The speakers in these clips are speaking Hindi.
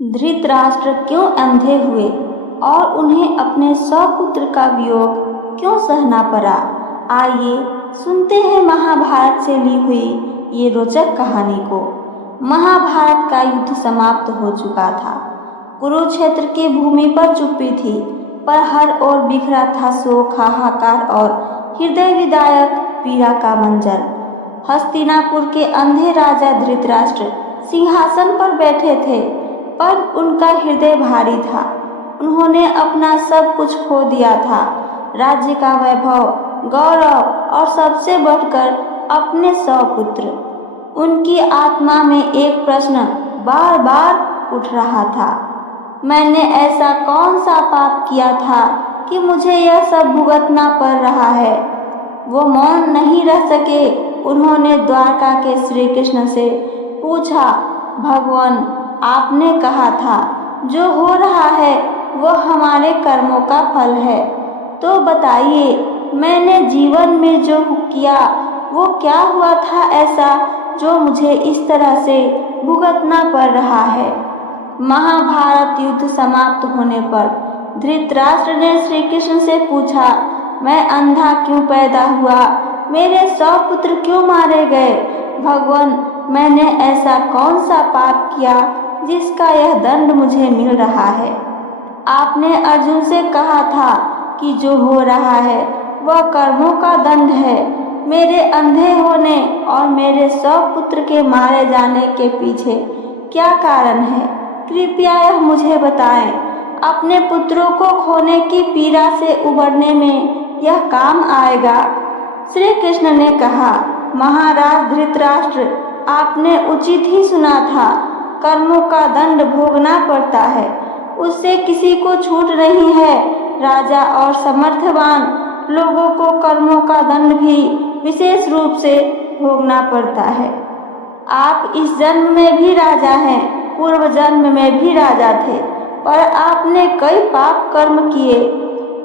धृतराष्ट्र क्यों अंधे हुए और उन्हें अपने सौपुत्र का वियोग क्यों सहना पड़ा? आइए सुनते हैं महाभारत से ली हुई ये रोचक कहानी को। महाभारत का युद्ध समाप्त हो चुका था। कुरुक्षेत्र की भूमि पर चुप्पी थी, पर हर ओर बिखरा था शोक, हाहाकार और हृदय विदायक पीड़ा का मंजर। हस्तिनापुर के अंधे राजा धृतराष्ट्र सिंहासन पर बैठे थे, पर उनका हृदय भारी था। उन्होंने अपना सब कुछ खो दिया था, राज्य का वैभव, गौरव और सबसे बढ़कर अपने सौपुत्र। उनकी आत्मा में एक प्रश्न बार बार उठ रहा था, मैंने ऐसा कौन सा पाप किया था कि मुझे यह सब भुगतना पड़ रहा है? वो मौन नहीं रह सके। उन्होंने द्वारका के श्री कृष्ण से पूछा, भगवान, आपने कहा था जो हो रहा है वो हमारे कर्मों का फल है, तो बताइए मैंने जीवन में जो किया वो क्या हुआ था ऐसा जो मुझे इस तरह से भुगतना पड़ रहा है? महाभारत युद्ध समाप्त होने पर धृतराष्ट्र ने श्री कृष्ण से पूछा, मैं अंधा क्यों पैदा हुआ? मेरे सौपुत्र क्यों मारे गए? भगवान, मैंने ऐसा कौन सा पाप किया जिसका यह दंड मुझे मिल रहा है? आपने अर्जुन से कहा था कि जो हो रहा है वह कर्मों का दंड है। मेरे अंधे होने और मेरे सौपुत्र के मारे जाने के पीछे क्या कारण है? कृपया यह मुझे बताएं। अपने पुत्रों को खोने की पीड़ा से उबरने में यह काम आएगा। श्री कृष्ण ने कहा, महाराज धृतराष्ट्र, आपने उचित ही सुना था। कर्मों का दंड भोगना पड़ता है, उससे किसी को छूट नहीं है। राजा और समर्थवान लोगों को कर्मों का दंड भी विशेष रूप से भोगना पड़ता है। आप इस जन्म में भी राजा हैं, पूर्व जन्म में भी राजा थे, पर आपने कई पाप कर्म किए।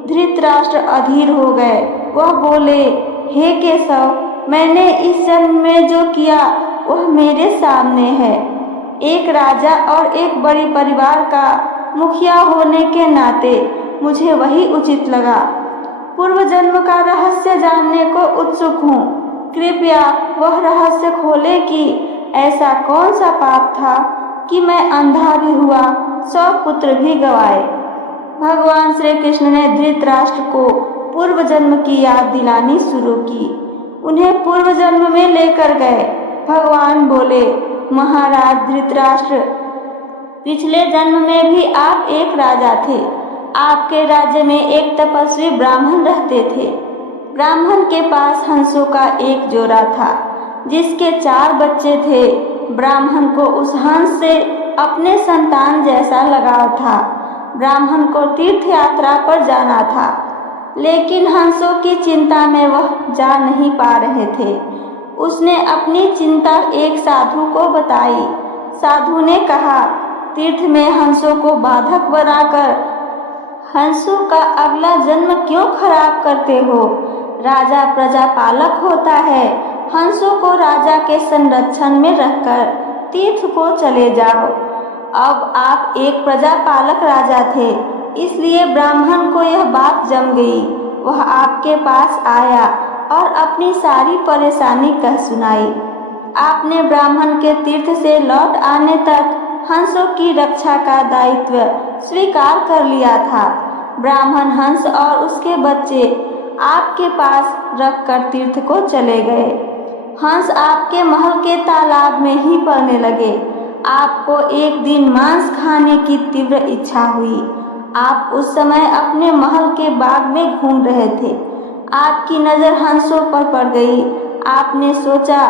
धृतराष्ट्र अधीर हो गए। वह बोले, हे केशव, मैंने इस जन्म में जो किया वह मेरे सामने है। एक राजा और एक बड़ी परिवार का मुखिया होने के नाते मुझे वही उचित लगा। पूर्व जन्म का रहस्य जानने को उत्सुक हूँ। कृपया वह रहस्य खोले कि ऐसा कौन सा पाप था कि मैं अंधा भी हुआ, सौपुत्र भी गवाए। भगवान श्री कृष्ण ने धृतराष्ट्र को पूर्व जन्म की याद दिलानी शुरू की। उन्हें पूर्व जन्म में लेकर गए। भगवान बोले, महाराज धृतराष्ट्र, पिछले जन्म में भी आप एक राजा थे। आपके राज्य में एक तपस्वी ब्राह्मण रहते थे। ब्राह्मण के पास हंसों का एक जोड़ा था, जिसके 4 बच्चे थे। ब्राह्मण को उस हंस से अपने संतान जैसा लगाव था। ब्राह्मण को तीर्थ यात्रा पर जाना था, लेकिन हंसों की चिंता में वह जा नहीं पा रहे थे। उसने अपनी चिंता एक साधु को बताई। साधु ने कहा, तीर्थ में हंसों को बाधक बनाकर हंसों का अगला जन्म क्यों खराब करते हो? राजा प्रजा पालक होता है। हंसों को राजा के संरक्षण में रखकर तीर्थ को चले जाओ। अब आप एक प्रजा पालक राजा थे, इसलिए ब्राह्मण को यह बात जम गई। वह आपके पास आया और अपनी सारी परेशानी कह सुनाई। आपने ब्राह्मण के तीर्थ से लौट आने तक हंसों की रक्षा का दायित्व स्वीकार कर लिया था। ब्राह्मण हंस और उसके बच्चे आपके पास रखकर तीर्थ को चले गए। हंस आपके महल के तालाब में ही पड़ने लगे। आपको एक दिन मांस खाने की तीव्र इच्छा हुई। आप उस समय अपने महल के बाग में घूम रहे थे। आपकी नज़र हंसों पर पड़ गई। आपने सोचा,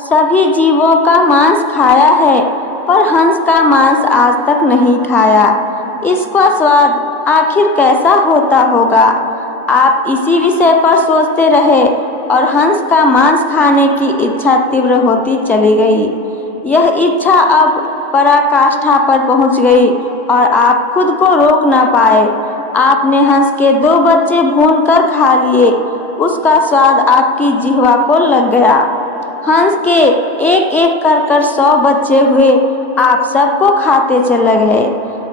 सभी जीवों का मांस खाया है, पर हंस का मांस आज तक नहीं खाया। इसका स्वाद आखिर कैसा होता होगा? आप इसी विषय पर सोचते रहे और हंस का मांस खाने की इच्छा तीव्र होती चली गई। यह इच्छा अब पराकाष्ठा पर पहुंच गई और आप खुद को रोक न पाए। आपने हंस के 2 बच्चे भूनकर खा लिए। उसका स्वाद आपकी जिह्वा को लग गया। हंस के एक एक कर 100 बच्चे हुए आप सबको खाते चले गए।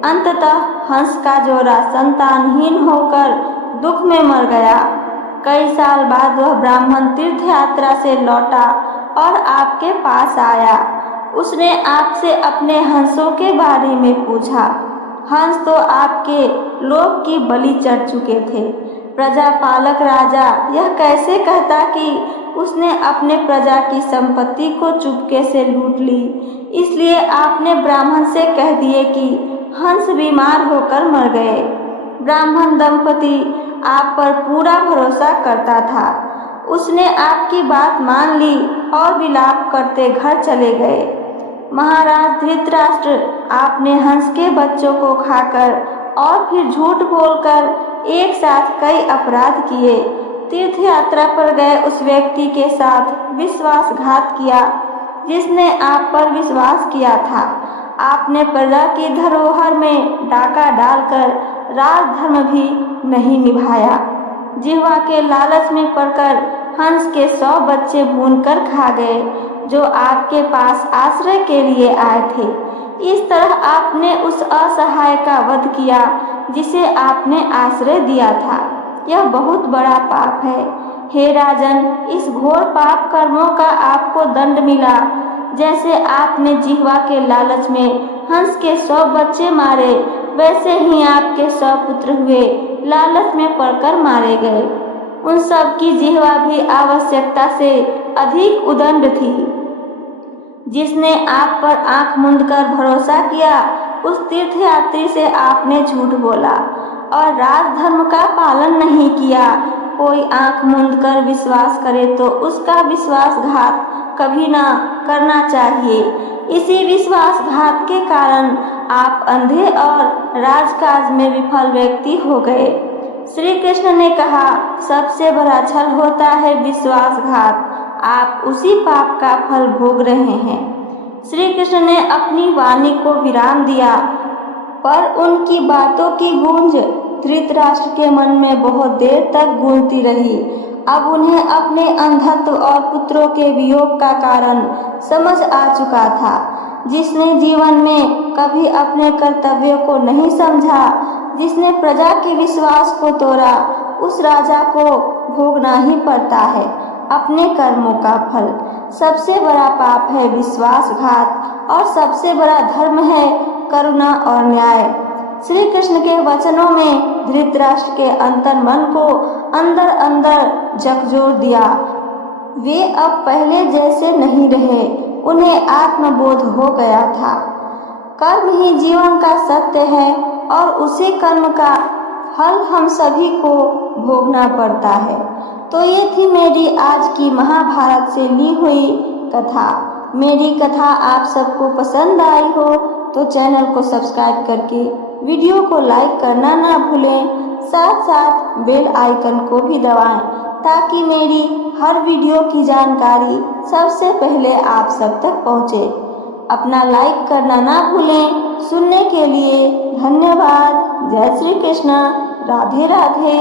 अंततः हंस का जोड़ा संतानहीन होकर दुख में मर गया। कई साल बाद वह ब्राह्मण तीर्थ यात्रा से लौटा और आपके पास आया। उसने आपसे अपने हंसों के बारे में पूछा। हंस तो आपके लोभ की बलि चढ़ चुके थे। प्रजापालक राजा यह कैसे कहता कि उसने अपने प्रजा की संपत्ति को चुपके से लूट ली, इसलिए आपने ब्राह्मण से कह दिए कि हंस बीमार होकर मर गए। ब्राह्मण दंपति आप पर पूरा भरोसा करता था। उसने आपकी बात मान ली और विलाप करते घर चले गए। महाराज धृतराष्ट्र, आपने हंस के बच्चों को खाकर और फिर झूठ बोलकर एक साथ कई अपराध किए। तीर्थ यात्रा पर गए उस व्यक्ति के साथ विश्वासघात किया जिसने आप पर विश्वास किया था। आपने प्रजा की धरोहर में डाका डालकर राजधर्म भी नहीं निभाया। जिह्वा के लालच में पड़कर हंस के 100 बच्चे भूनकर खा गए जो आपके पास आश्रय के लिए आए थे। इस तरह आपने उस असहाय का वध किया जिसे आपने आश्रय दिया था। यह बहुत बड़ा पाप है। हे राजन, इस घोर पाप कर्मों का आपको दंड मिला। जैसे आपने जिह्वा के लालच में हंस के 100 बच्चे मारे, वैसे ही आपके 100 पुत्र हुए, लालच में पड़कर मारे गए। उन सब की जिह्वा भी आवश्यकता से अधिक उदंड थी। जिसने आप पर आंख मूंदकर भरोसा किया, उस तीर्थयात्री से आपने झूठ बोला और राजधर्म का पालन नहीं किया। कोई आंख मूंदकर विश्वास करे तो उसका विश्वासघात कभी ना करना चाहिए। इसी विश्वासघात के कारण आप अंधे और राजकाज में विफल व्यक्ति हो गए। श्री कृष्ण ने कहा, सबसे बड़ा छल होता है विश्वासघात। आप उसी पाप का फल भोग रहे हैं। श्री कृष्ण ने अपनी वाणी को विराम दिया, पर उनकी बातों की गूंज धृतराष्ट्र के मन में बहुत देर तक गूंजती रही। अब उन्हें अपने अंधत्व और पुत्रों के वियोग का कारण समझ आ चुका था। जिसने जीवन में कभी अपने कर्तव्य को नहीं समझा, जिसने प्रजा के विश्वास को तोड़ा, उस राजा को भोगना ही पड़ता है अपने कर्मों का फल। सबसे बड़ा पाप है विश्वासघात और सबसे बड़ा धर्म है करुणा और न्याय। श्री कृष्ण के वचनों में धृतराष्ट्र के अंतर्मन को अंदर अंदर झकझोर दिया। वे अब पहले जैसे नहीं रहे। उन्हें आत्मबोध हो गया था। कर्म ही जीवन का सत्य है और उसी कर्म का फल हम सभी को भोगना पड़ता है। तो ये थी मेरी आज की महाभारत से ली हुई कथा। मेरी कथा आप सबको पसंद आई हो तो चैनल को सब्सक्राइब करके वीडियो को लाइक करना ना भूलें। साथ साथ बेल आइकन को भी दबाएं ताकि मेरी हर वीडियो की जानकारी सबसे पहले आप सब तक पहुंचे। अपना लाइक करना ना भूलें। सुनने के लिए धन्यवाद। जय श्री कृष्ण। राधे राधे।